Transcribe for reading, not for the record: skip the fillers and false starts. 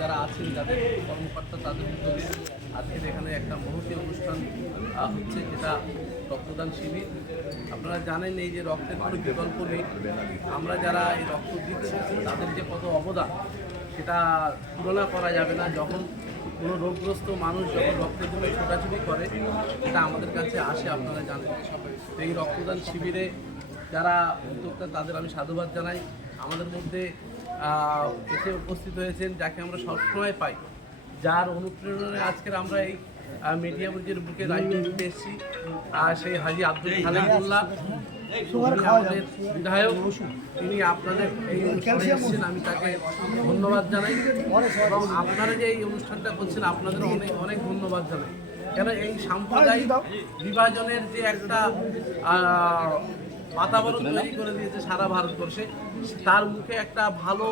যারা আছেন যাদের কর্মকর্তা তাদের উদ্যোগে আজকের এখানে একটা মহতী অনুষ্ঠান হচ্ছে, যেটা রক্তদান শিবির। আপনারা জানেন এই যে রক্তের কোনো বিকল্প নেই। আমরা যারা এই রক্ত দিচ্ছি তাদের যে কত অবদান সেটা তুলনা করা যাবে না। যখন কোনো রোগগ্রস্ত মানুষ যখন রক্তের জন্য ছোটাছুটি করে সেটা আমাদের কাছে আসে, আপনারা জানেন। তো এই রক্তদান শিবিরে যারা উদ্যোক্তা তাদের আমি সাধুবাদ জানাই। আমাদের মধ্যে এসে উপস্থিত হয়েছেন যাকে আমরা সবসময় পাই, যার অনুপ্রেরণায় আজকের আমরা এই মিডিয়া ব্রিজের বুকে রাজনীতিতে এসেছি, সেই হাজী আব্দুল খালেকুল্লাহ আমাদের বিধায়ক। তিনি আপনাদের এই অনুষ্ঠানে এসেছেন, আমি তাকে ধন্যবাদ জানাই। এবং আপনারা যে এই অনুষ্ঠানটা করছেন আপনাদের অনেক অনেক ধন্যবাদ জানাই। কেন এই সাম্প্রদায়িক বিভাজনের যে একটা বাতাবরণ তৈরি করে দিয়েছে সারা ভারতবর্ষে, তার মুখে একটা ভালো